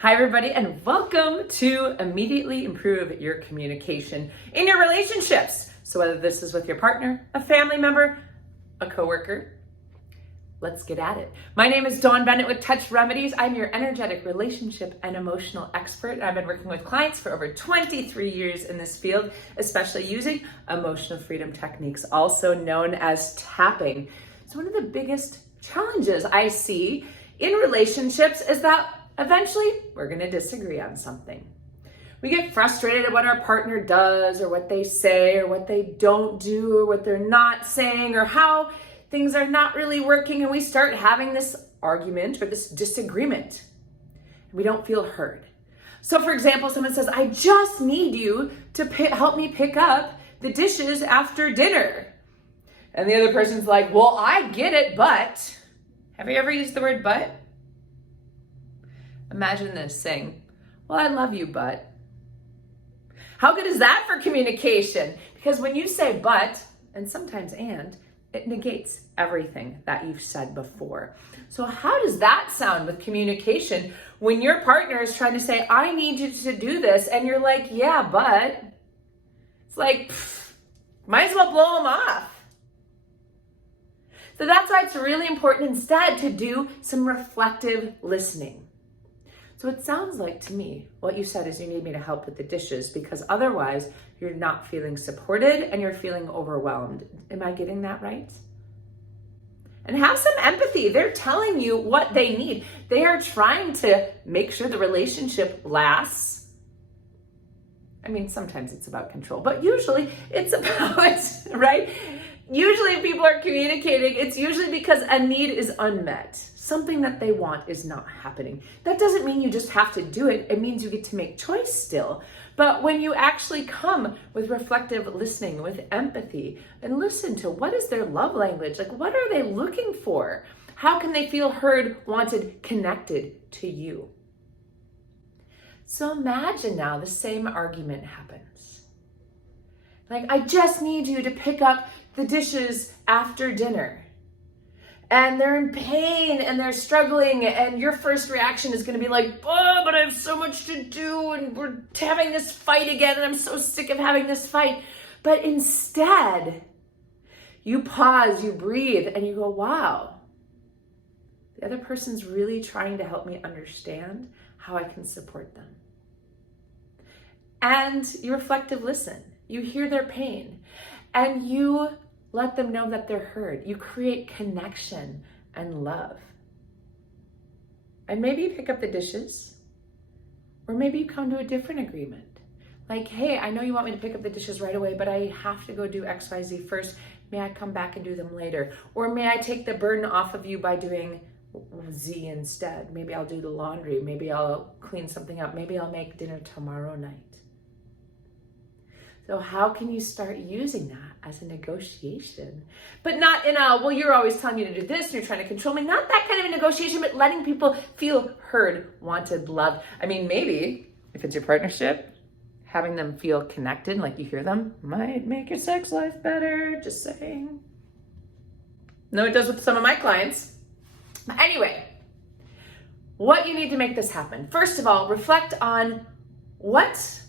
Hi, everybody, and welcome to Immediately Improve Your Communication in your relationships. So whether this is with your partner, a family member, a coworker, let's get at it. My name is Dawn Bennett with Touch Remedies. I'm your energetic relationship and emotional expert. And I've been working with clients for over 23 years in this field, especially using emotional freedom techniques, also known as tapping. So one of the biggest challenges I see in relationships is that eventually we're going to disagree on something. We get frustrated at what our partner does or what they say or what they don't do or what they're not saying or how things are not really working, and we start having this argument or this disagreement. We don't feel heard. So for example, someone says, I just need you to help me pick up the dishes after dinner. And the other person's like, well, I get it, but. Have you ever used the word but? Imagine this saying, well, I love you, but. How good is that for communication? Because when you say but, and sometimes and, it negates everything that you've said before. So how does that sound with communication when your partner is trying to say, I need you to do this, and you're like, yeah, but. It's like, might as well blow them off. So that's why it's really important instead to do some reflective listening. So it sounds like to me, what you said is you need me to help with the dishes because otherwise you're not feeling supported and you're feeling overwhelmed. Am I getting that right? And have some empathy. They're telling you what they need. They are trying to make sure the relationship lasts. I mean, sometimes it's about control, but usually it's about, right? Usually if people are communicating, it's usually because a need is unmet. Something that they want is not happening. That doesn't mean you just have to do it. It means you get to make choice still. But when you actually come with reflective listening, with empathy, and listen to what is their love language? Like, what are they looking for? How can they feel heard, wanted, connected to you? So imagine now the same argument happens. Like, I just need you to pick up the dishes after dinner. And they're in pain and they're struggling, and your first reaction is going to be like, oh, but I have so much to do and we're having this fight again and I'm so sick of having this fight. But instead, you pause, you breathe, and you go, wow, the other person's really trying to help me understand how I can support them. And you reflective listen. You hear their pain and you let them know that they're heard. You create connection and love. And maybe you pick up the dishes, or maybe you come to a different agreement. Like, hey, I know you want me to pick up the dishes right away, but I have to go do XYZ first. May I come back and do them later? Or may I take the burden off of you by doing Z instead? Maybe I'll do the laundry. Maybe I'll clean something up. Maybe I'll make dinner tomorrow night. So how can you start using that as a negotiation? But not in a, well, you're always telling me to do this and you're trying to control me. Not that kind of a negotiation, but letting people feel heard, wanted, loved. I mean, maybe if it's your partnership, having them feel connected, like you hear them, might make your sex life better, just saying. No, it does with some of my clients. But anyway, what you need to make this happen. First of all, reflect on what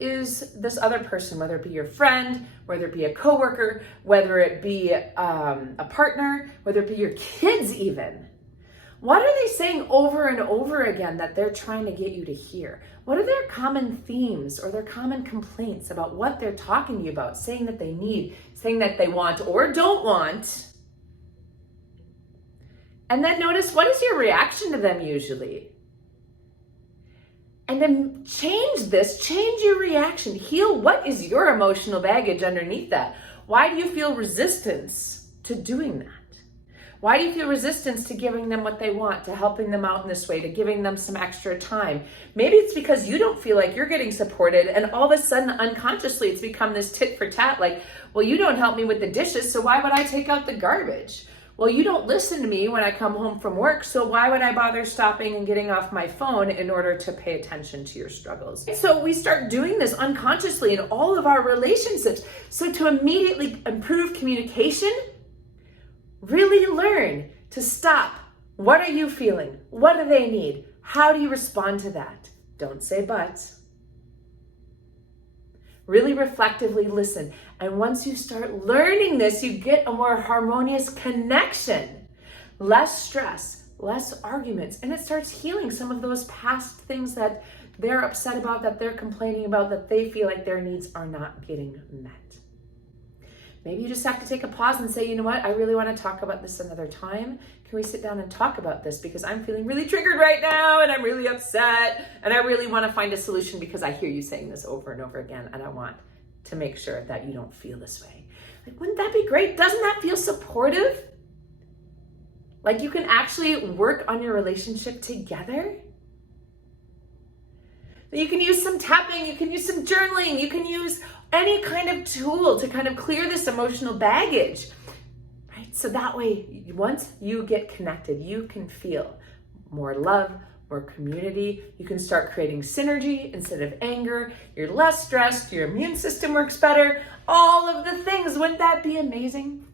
is this other person, whether it be your friend, whether it be a coworker, whether it be a partner, whether it be your kids even. What are they saying over and over again that they're trying to get you to hear? What are their common themes or their common complaints about what they're talking to you about, saying that they need, saying that they want or don't want? And then notice, what is your reaction to them usually? And then change your reaction. Heal what is your emotional baggage underneath that. Why do you feel resistance to doing that? Why do you feel resistance to giving them what they want, to helping them out in this way, to giving them some extra time? Maybe it's because you don't feel like you're getting supported, and all of a sudden unconsciously it's become this tit for tat, like, well, you don't help me with the dishes, so why would I take out the garbage? Well, you don't listen to me when I come home from work, so why would I bother stopping and getting off my phone in order to pay attention to your struggles? So we start doing this unconsciously in all of our relationships. So to immediately improve communication, really learn to stop. What are you feeling? What do they need? How do you respond to that? Don't say but. Really reflectively listen. And once you start learning this, you get a more harmonious connection. Less stress, less arguments, and it starts healing some of those past things that they're upset about, that they're complaining about, that they feel like their needs are not getting met. Maybe you just have to take a pause and say, you know what, I really want to talk about this another time. Can we sit down and talk about this? Because I'm feeling really triggered right now and I'm really upset and I really want to find a solution because I hear you saying this over and over again and I want to make sure that you don't feel this way. Like, wouldn't that be great? Doesn't that feel supportive? Like you can actually work on your relationship together? You can use some tapping, you can use some journaling, you can use any kind of tool to kind of clear this emotional baggage, right? So that way, once you get connected, you can feel more love, more community. You can start creating synergy instead of anger. You're less stressed, your immune system works better, all of the things. Wouldn't that be amazing?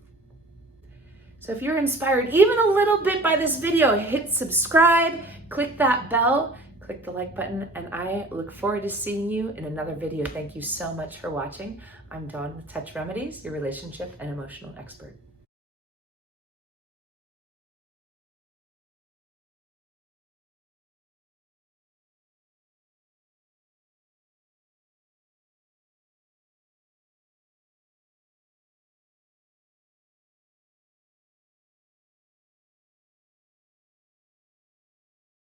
So if you're inspired even a little bit by this video, hit subscribe, click that bell, click the like button, and I look forward to seeing you in another video. Thank you so much for watching. I'm Dawn with Touch Remedies, your relationship and emotional expert.